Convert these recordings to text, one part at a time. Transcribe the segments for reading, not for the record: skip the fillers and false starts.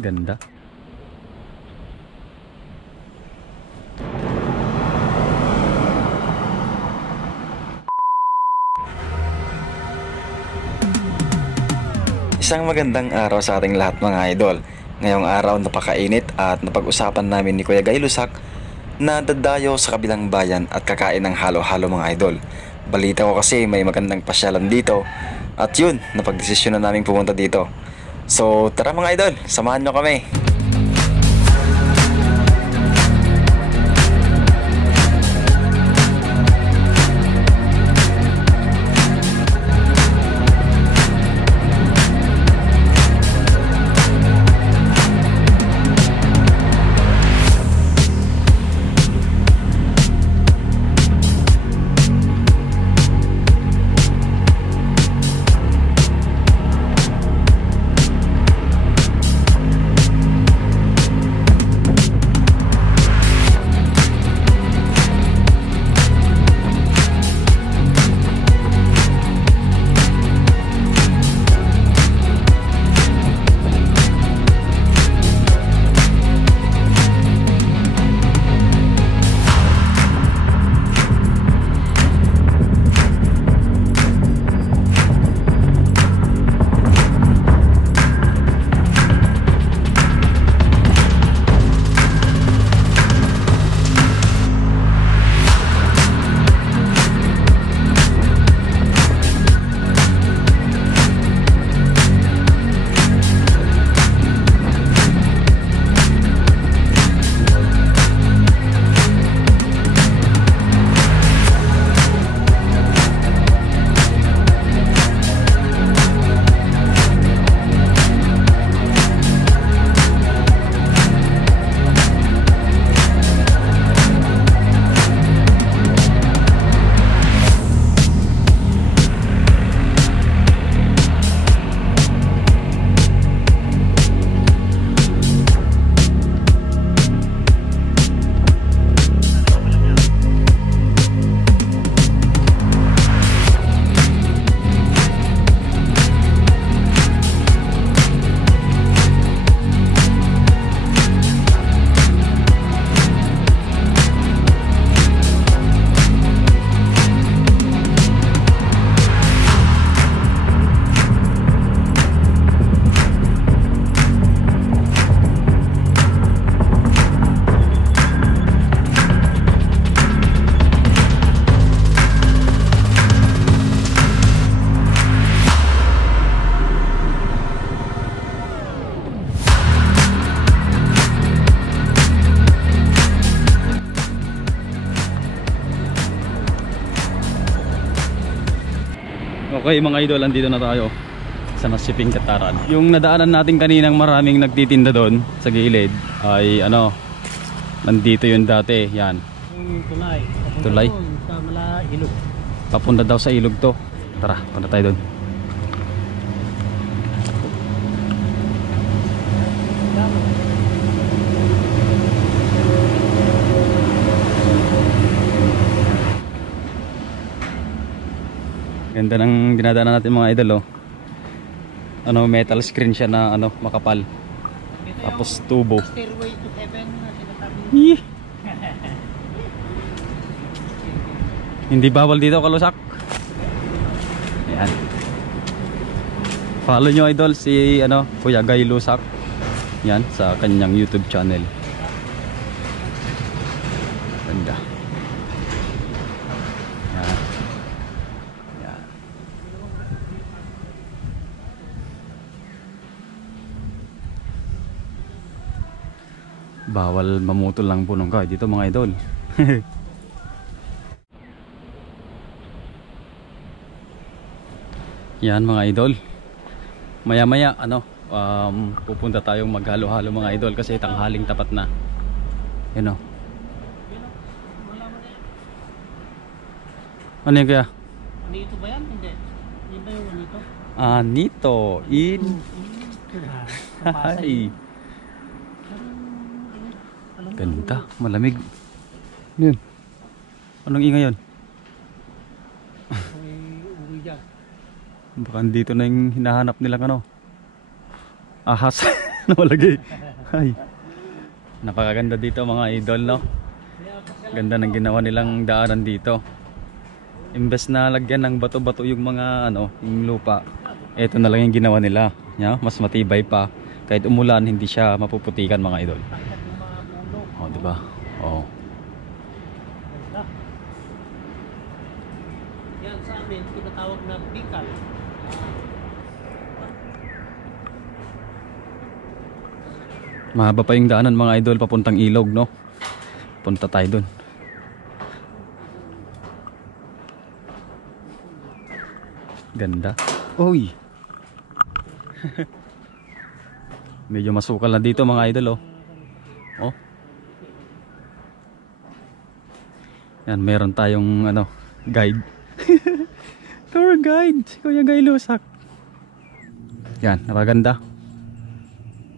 Ganda. Isang magandang araw sa ating lahat mga idol. Ngayong araw napakainit at napag-usapan namin ni Kuya Guy Lusak na dadayo sa kabilang bayan at kakain ng halo-halo mga idol. Balita ko kasi may magandang pasyalan dito at yun, napagdesisyon na namin pumunta dito. So tara mga idol, samahan nyo kami. Okay mga idol, andito na tayo sa Nasiping Kataran. Yung nadaanan natin kaninang maraming nagtitinda doon sa gilid ay ano, nandito yun dati, yan. Yung tulay. Tulay? Sa mala ilog. Papunta daw sa ilog to. Tara, punta tayo doon. Ganda ng dinadaanan natin mga idol, oh. Ano, metal screen siya na ano, makapal. Tapos tubo. Stairway to heaven na sinasabi. Hindi bawal dito, Kalusak. Ayan. Follow nyo idol si ano, Kuya Guy Lusak. Yan, sa kanyang YouTube channel. Ganda. Yan. Yan. Bawal mamutol lang po nung dito mga idol. Yan mga idol. Maya maya ano, pupunta tayong maghalo-halo mga idol kasi tanghaling tapat na. Yan o. Ano yun kaya? Anito ba yan? Hindi. Hindi ba yung anito? Anito in Hi. Ganda, malamig. Ano yun? Anong ingay yun? Uwi dyan. Baka dito na yung hinahanap nilang ano, ahas. Nawalagay. Ay. Napakaganda dito mga idol, no? Ganda ng ginawa nilang daanan dito. Imbes na lagyan ng bato-bato yung mga ano, yung lupa. Ito na lang yung ginawa nila. Yeah? Mas matibay pa. Kahit umulan, hindi siya mapuputikan mga idol. Oh, di ba? Oh. Yan sa amin, tinatawag na bikal. Mahaba pa yung daanan mga idol papuntang ilog, no? Punta tayo dun. Ganda. Uy. Medyo masukal na dito mga idol, oh. Oh. Yan, meron tayong ano, guide. Tour guide, si Kuya Guy Lusak. Yan, napaganda.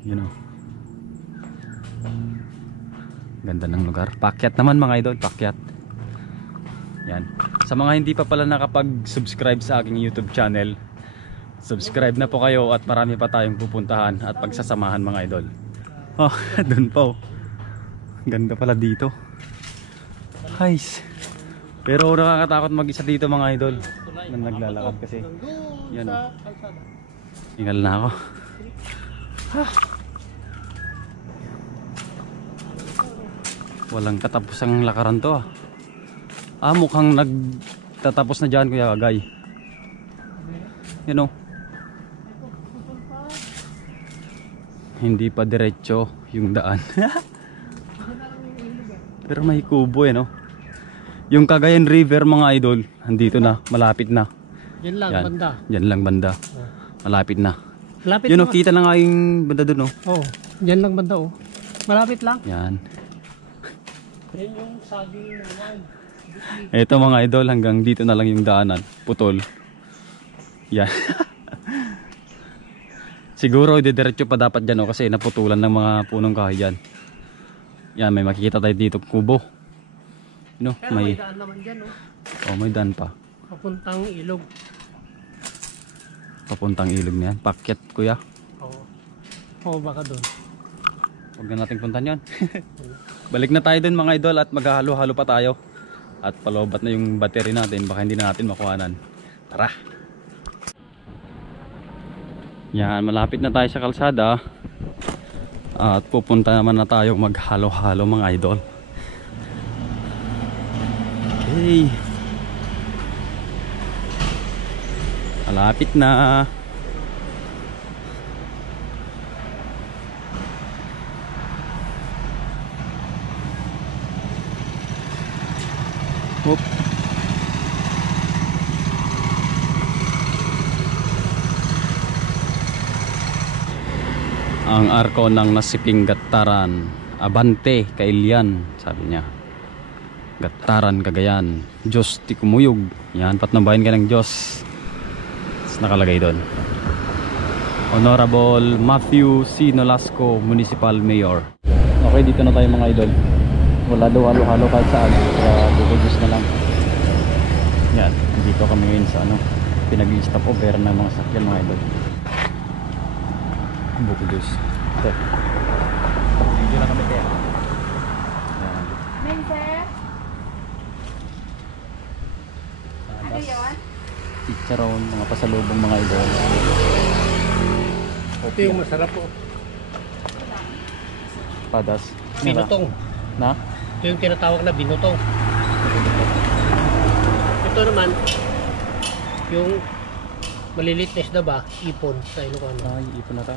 Yun, oh. Ganda ng lugar. Pakyat naman mga idol, pakyat. Yan. Sa mga hindi pa pala nakapag-subscribe sa aking YouTube channel, subscribe na po kayo at marami pa tayong pupuntahan at pagsasamahan mga idol. Oh, dun pa oh. Ganda pala dito. Guys. Pero nakakatakot mag-isa dito mga idol. Nang naglalakad kasi. Yan oh. Ingal na ako. Walang katapusang lakaran to ah. Mukhang nagtatapos na dyan Kuya Gay. You know. Hindi pa diretso yung daan. Pero may kubo no. Yung Cagayan River mga idol, andito na, malapit na. Yan lang Yan. banda. Yan lang banda. Malapit na. Malapit Yun na. kita na nga yung banda dun oh. Oh, yan lang banda oh. Malapit lang. Yan. Yan yung saging naman. Ito mga idol, hanggang dito na lang yung daanan. Putol. Yan. Siguro didiretso pa dapat dyan kasi naputulan ng mga punong kahoy dyan. Yan, may makikita tayo dito kubo. You know, Pero may daan naman dyan oh, may daan pa. Papuntang ilog. Papuntang ilog na yan. Pakyat kuya. Oo, baka doon. Huwag na natin puntan yan. Balik na tayo dun mga idol at maghahalo-halo pa tayo. At palobat na yung battery natin, baka hindi na natin makuhanan. Tara! Yan, malapit na tayo sa kalsada. At pupunta naman na tayo maghalo-halo mga idol. Okay. Malapit na. Oop. Ang arko ng nasiping Gattaran, abante kailyan, sabi niya. Gattaran, Cagayan, Diyos ti kumuyog. Yan, patnubayan ka ng Diyos. Tapos nakalagay doon. Honorable Matthew C. Nolasco, Municipal Mayor. Okay, dito na tayo mga idol. Wala daw halo-halo kahit saan. Kaya bukod-bus na lang. Yan, dito kami ngayon sa ano, pinag-i-stop over ng mga sakyan mga idol. Bukod-bus. Okay. Dito na kami kaya. Yan. Mincer? Ano yun? Chicharon, mga pasalubong mga idol. Ito yung masarap po. Padas. Binutong. Na? Ito yung tinatawag na binutong. Ito naman, yung maliliit na isda ba, ipon sa Ilocano. Ay, ipon na ta.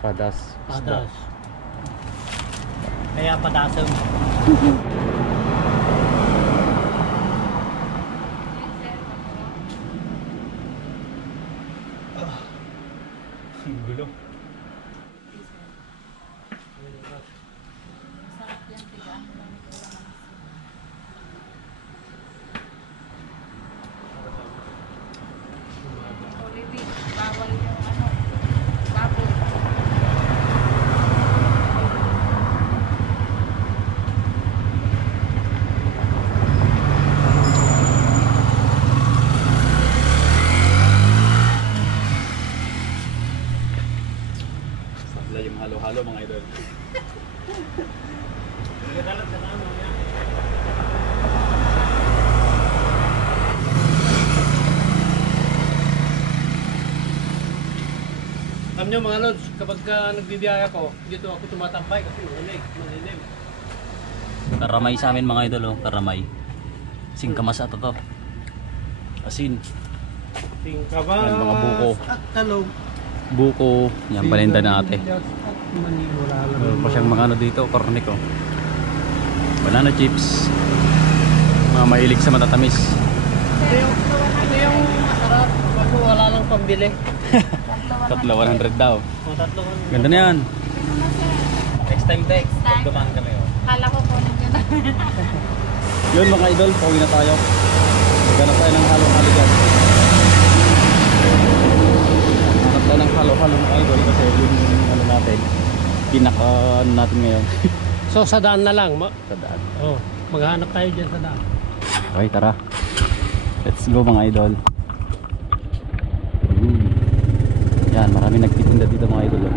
Padas. Padas. Kaya padasam. Ang gulo. Bawal yung ano, baboy. halo-halo mga idol. Alam nyo mga lods, kapag nagbibiyaya ko, dito ako tumatambay kasi malilim. Karamay sa amin mga idol, oh. Karamay. Singkamas ata to. Asin. Singkabas Yan, mga buko. at talong. Buko. Yan, paninda na ate. At maniwala lang. Meron pa siyang mga ano dito, kornik oh. Banana chips. Mga mahilig sa matatamis. Ito yung masarap, kasi wala lang pambili. Tatlo 100 daw. O, tatlo ko. Ganda na yan. Ano na sir? Next time Tex, time? dumaan kami oh. Kala ko po nandiyan na. Yun mga idol, pauwi na tayo. Maghanap tayo ng halo-halo dyan. Hanap tayo ng halo-halo mga idol kasi yun yung ano natin. Pinaka ano natin ngayon. So sa daan na lang. Sa daan. Oh, maghanap tayo dyan sa daan. Okay, tara. Let's go mga idol. Yan, marami nagtitinda dito mga idol.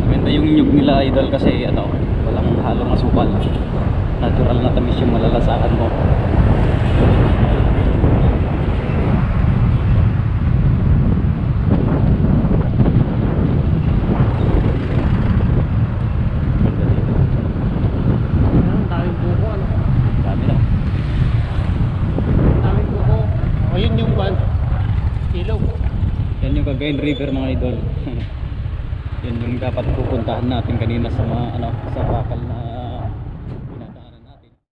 Maganda yung nyug nila idol kasi ano, walang halong asukal. Natural na tamis yung malalasahan mo. Ang daming buko, ano? Dami na. Ang daming buko. O, yun yung ban. Ilog. Yan yung Cagayan River mga idol. Yan yung dapat pupuntahan natin kanina sa mga ano, sa bakal na